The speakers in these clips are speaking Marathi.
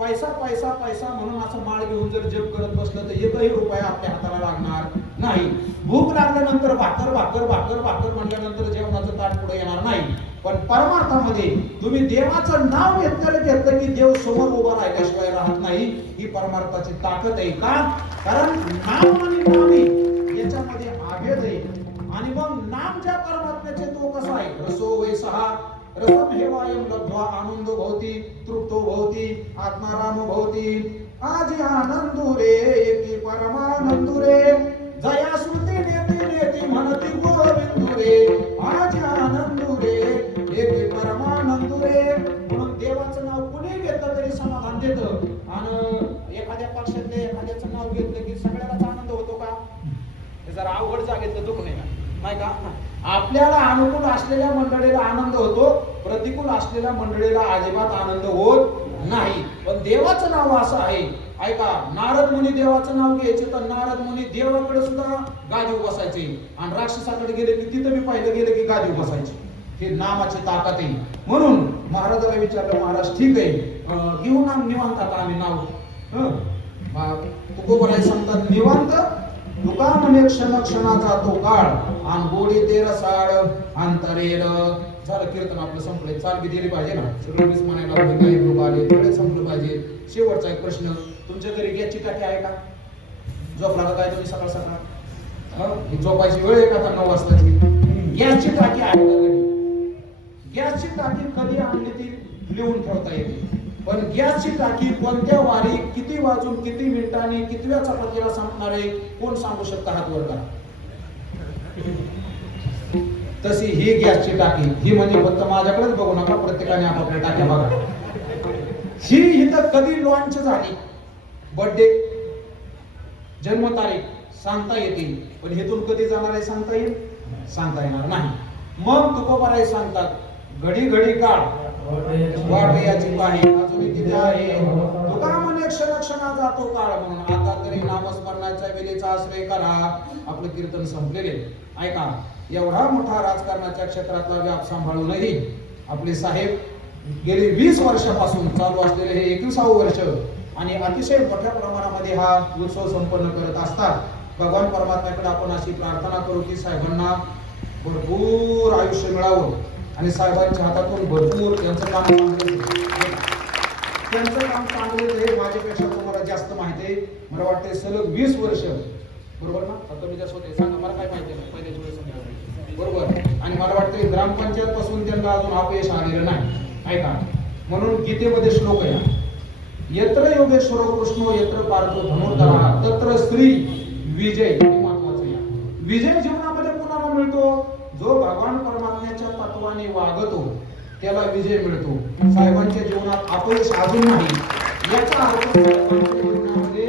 पैसा पैसा पैसा म्हणून असं माळ घेऊन जर जप करत बसलं तर एकही रुपया आपल्या हाताला लागणार नाही. भूक लागल्यानंतर भाकर भाकर भाकर भाकर म्हटल्यानंतर जेवणाचं ताट पुढे येणार नाही. पण परमार्थामध्ये तुम्ही देवाचं नाव घेतलं घेतलं की देव समोर उभा राहिल्याशिवाय राहत नाही ही परमार्थाची ताकद आहे का? कारण नाव आणि नामी याच्यामध्ये आभेद आहे. आणि मग नाम ज्या परमात्म्याचे तो कसा आहे? रसो वै सहा. रसम हेवायम लब्ध्वा आनंद भवती तृप्तो भवती आत्माराम भवती. आजी आनंदू रे एकी परमानंदू रे. जया श्रुती नेती नेती म्हणती गोविंदू रे. आजी आनंदू रे एकी परमानंदू रे. म्हणून देवाचं नाव कुणी घेतलं तरी समाधान देतं? आणि एखाद्या पक्षातले एखाद्याचं नाव घेतलं की सगळ्यालाच आनंद होतो का? हे जरा अवघड जागेतलं दुःख नाही ना. नाही का? आपल्याला अनुकूल असलेल्या मंडळीला आनंद होतो प्रतिकूल असलेल्या मंडळीला अजिबात आनंद होत नाही. पण देवाचं नाव असं आहे. ऐका नारद मुनी देवाचं नाव घ्यायचे तर नारद मुनी देवाकडे सुद्धा गादी बसायचे आणि राक्षसाकडे गेले की तिथं मी पाहिलं गेले की गादी बसायचे हे नामाची ताकद आहे. म्हणून महाराजाला विचारलं महाराज ठीक आहे. घेऊ ना निवांत आता आम्ही नाव. हं? तुकोबराय सांगतात निवांत तुका म्हणे क्षण क्षणाचा तो काळ आणि गोडी ते रसाळ अंतरेल झालं कीर्तन आपलं संपलंय. चाल बी दिली पाहिजे ना? सर्विस म्हणायला काही लोक आले थोडे संपलं पाहिजे. शेवटचा एक प्रश्न तुमच्या घरी गॅसची टाकी आहे का? झोपला का काय तुम्ही सकाळ सकाळ? झोपायची वेळ आहे का आता नऊ वाजताची? गॅसची टाकी आहे का घरी? गॅसची टाकी कधी आणली ती? लिहून ठेवता येते. पण गॅसची टाकी कोणत्या वारी किती वाजून किती मिनिटांनी कितव्या चपातीला संपणार आहे कोण सांगू शकता हात वर करा? तशी ही गॅसची टाकी ही म्हणजे फक्त माझ्याकडेच बघू नका प्रत्येकाने आपापल्या टाक्या बघा. ही इथं कधी लॉन्च झाली? बर्थडे जन्मतारीख सांगता येतील. पण हेतून कधी जाणार आहे सांगता येईल? सांगता येणार नाही. मग तुकोबाराय सांगतात घडी घडी काढ. वाट याची पाणी अजून तिथे आहे. तुका म्हणे क्षण क्षणा जातो काळ म्हणून आता तरी नामस्मरणाच्या वेळेचा आश्रय करा. आपलं कीर्तन संपलेले. ऐका एवढा मोठा राजकारणाच्या क्षेत्रातला व्याप सांभाळूनही आपले साहेब गेले वीस वर्षापासून चालू असलेले हे एकविसावं वर्ष आणि अतिशय मोठ्या प्रमाणामध्ये हा उत्सव संपन्न करत असतात. भगवान परमात्म्याकडे आपण अशी प्रार्थना करू की साहेबांना भरपूर आयुष्य मिळावं. आणि साहेबांच्या हातातून भरपूर त्यांचं काम त्यांचं काम चांगलं आहे हे माझ्यापेक्षा तुम्हाला जास्त माहिती आहे. मला वाटते सलग वीस वर्ष. बरोबर ना? आता मी जसं होते सांगा मला काय माहिती नाही पहिल्याच वेळेस बरोबर. आणि मला वाटते ग्रामपंचायत पासून त्यांना अजून अपयश आलेलं नाही. ऐका म्हणून गीतेमध्ये श्लोक आहे यत्र योगेश्वर कृष्ण यत्र पार्थो धनुर्धरा तत्र श्री विजय. महत्वाचं विजय जीवनामध्ये कोणाला मिळतो. जो भगवान परमात्म्याच्या तत्वाने वागतो त्याला विजय मिळतो. साहेबांच्या जीवनात अपयश अजून नाही. याचा अर्थ जीवनामध्ये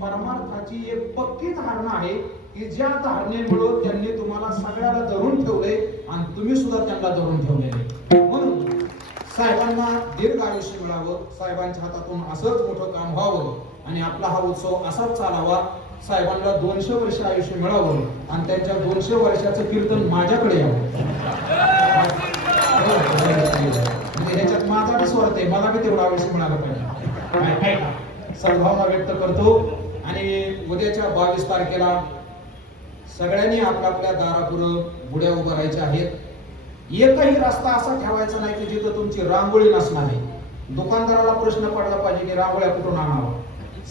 परमार्थाची एक पक्की धारणा आहे की ज्या धारणेमुळे त्यांनी तुम्हाला सगळ्याला धरून ठेवले आणि तुम्ही सुद्धा त्यांना धरून ठेवलेले म्हणून साहेबांना दीर्घ आयुष्य मिळावं साहेबांच्या हातातून असंच मोठं काम व्हावं आणि आपला हा उत्सव असाच चालावा. साहेबांना दोनशे वर्ष आयुष्य मिळावं आणि त्यांच्या दोनशे वर्षाचं कीर्तन माझ्याकडे यावं. म्हणजे ह्याच्यात माझा बी स्वार्थ आहे मला बी तेवढं मिळालं पाहिजे? सद्भावना व्यक्त करतो आणि उद्याच्या बावीस तारखेला सगळ्यांनी आपल्या आपल्या दारापुढं गुड्या उभं राहायच्या आहेत. एकही रस्ता असा ठेवायचा नाही की जिथं तुमची रांगोळी नसणार आहे. दुकानदाराला प्रश्न पडला पाहिजे की रांगोळ्या कुठून आणावं?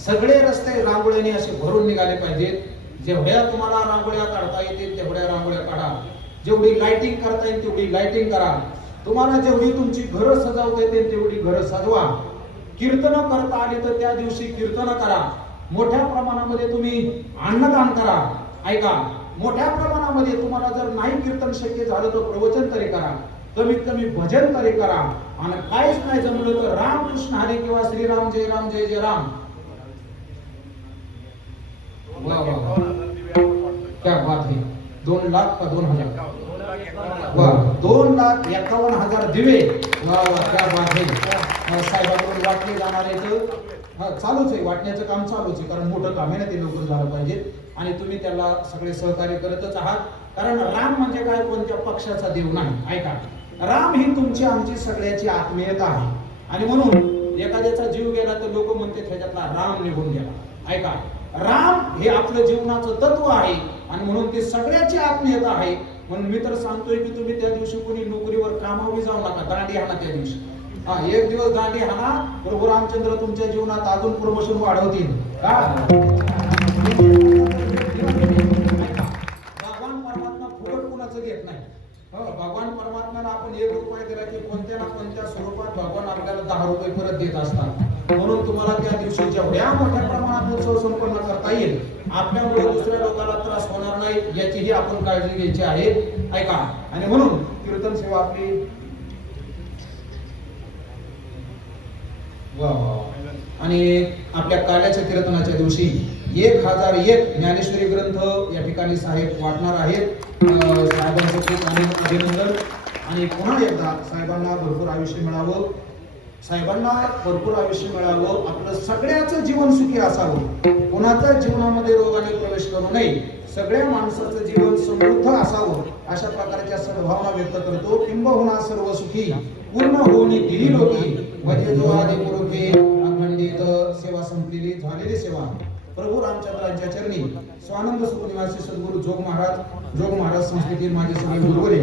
सगळे रस्ते रांगोळ्याने असे भरून निघाले पाहिजेत. जेवढ्या तुम्हाला रांगोळ्या काढता येतील तेवढ्या रांगोळ्या काढा. जेवढी लाइटिंग करता येईल तेवढी लाइटिंग करा. तुम्हाला जेवढी तुमची घरं सजावता येतील तेवढी घरं सजवा. कीर्तन करता आली तर त्या दिवशी कीर्तन करा. मोठ्या प्रमाणामध्ये तुम्ही अन्नदान करा. ऐका मोठ्या प्रमाणामध्ये तुम्हाला जर नाही कीर्तन शक्य झालं तर प्रवचन तरी करा. कमीत कमी भजन तरी करा. आणि काहीच नाही जमलं तर रामकृष्ण हरे किंवा श्रीराम जय राम जय जय राम. वा वा वा. क्या बात है. दोन लाख का दोन हजार? दोन लाख एकावन्न हजार दिवे साहेबांकडून वाटले जाणारे हा चालूच आहे वाटण्याचं काम चालूच आहे कारण मोठं काम आहे ना ते लवकर झालं पाहिजे. आणि तुम्ही त्याला सगळे सहकार्य करतच आहात. कारण राम म्हणजे काय? कोणत्या पक्षाचा देव नाही. ऐका. राम ही तुमची आमची सगळ्याची आत्मीयता आहे. आणि म्हणून एखाद्याचा जीव गेला तर लोक म्हणते त्याच्यातला राम निघून गेला. ऐका. राम हे आपलं जीवनाचं तत्व आहे. आणि म्हणून ती सगळ्याची आत्मीयता आहे. म्हणून मी तर सांगतोय की तुम्ही त्या दिवशी कोणी नोकरीवर कामावी जाऊ नका दांडी हाना त्या दिवशी. हा एक दिवस दांडी हाना प्रभू रामचंद्र तुमच्या जीवनात अजून प्रमोशन वाढवतील. का भगवान परमात्मा फुकट कुणाचं घेत नाही. हो, भगवान परमात्म्याला आपण एक रुपये दिला की कोणत्या ना कोणत्या स्वरूपात भगवान आपल्याला दहा रुपये परत देत असतात. म्हणून तुम्हाला त्या दिवशी जेवढ्या मोठ्या प्रमाणात उत्सव संपन्न करता येईल आपल्यामुळे दुसऱ्या लोकांना त्रास होणार नाही याचीही आपण काळजी घ्यायची आहे. ऐका. आणि म्हणून कीर्तन सेवा आपली आणि आपल्या काल्याच्या कीर्तनाच्या दिवशी एक हजार एक ज्ञानेश्वरी ग्रंथ या ठिकाणी साहेब वाटणार आहेत. साहेबांचं खूप अभिनंदन. आणि पुन्हा एकदा साहेबांना भरपूर आयुष्य मिळावं. साहेबांना भरपूर आयुष्य मिळावं आपलं सगळ्याचं जीवन सुखी असावं. कोणाच्या जीवनामध्ये रोगाने प्रवेश करू नये. सगळ्या माणसाचं जीवन समृद्ध असावं अशा प्रकारच्या सद्भावना व्यक्त करतो. किंबहुना सर्व सुखी पूर्ण होऊन दिली लोकी. म्हणजे जो आधी पुरुखे अखंडित सेवा संपलेली झालेली सेवा. प्रभू रामचंद्रांच्या चरणी स्वानंद सुखनिवासी सद्गुरू जोग महाराज जोग महाराज संस्थेतील माझे सगळे गुरुवरे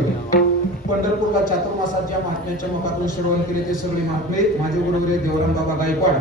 पंढरपूरला चातुर्मासाच्या महात्म्याच्या मुखातून श्रवण केले ते सगळे महात्मे माझे गुरुवरे देवराम बाबा गायकवाड.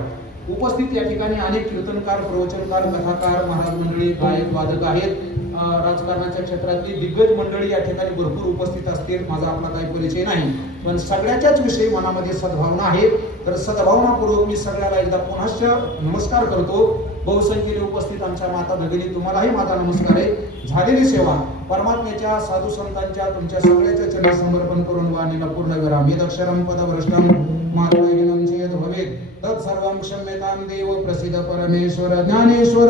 उपस्थित या ठिकाणी अनेक कीर्तनकार प्रवचनकार कथाकार महाराज मंडळी गायक वादक आहेत. राजकारणाच्या क्षेत्रातली दिग्गज मंडळी या ठिकाणी भरपूर उपस्थित असतील माझा आपला काही परिचय नाही. पण सगळ्याच्याच विषयी मनामध्ये सद्भावना आहे. तर सद्भावनापूर्वक मी सगळ्याला एकदा पुनश्च नमस्कार करतो. बहुसंख्येने उपस्थित आमच्या माता भगिनी तुम्हालाही माझा नमस्कार आहे. झालेली सेवा. परमात्म्याच्या साधू संतांच्या तुमच्या सगळ्याच्या चरणी समर्पण करून वाणीला पूर्ण करा मी दक्षरम पदभ्रष्टम मातृगिनं चेद भवेत्. तत्सर्वं क्षम्यतां देव प्रसिद्ध परमेश्वर ज्ञानेश्वर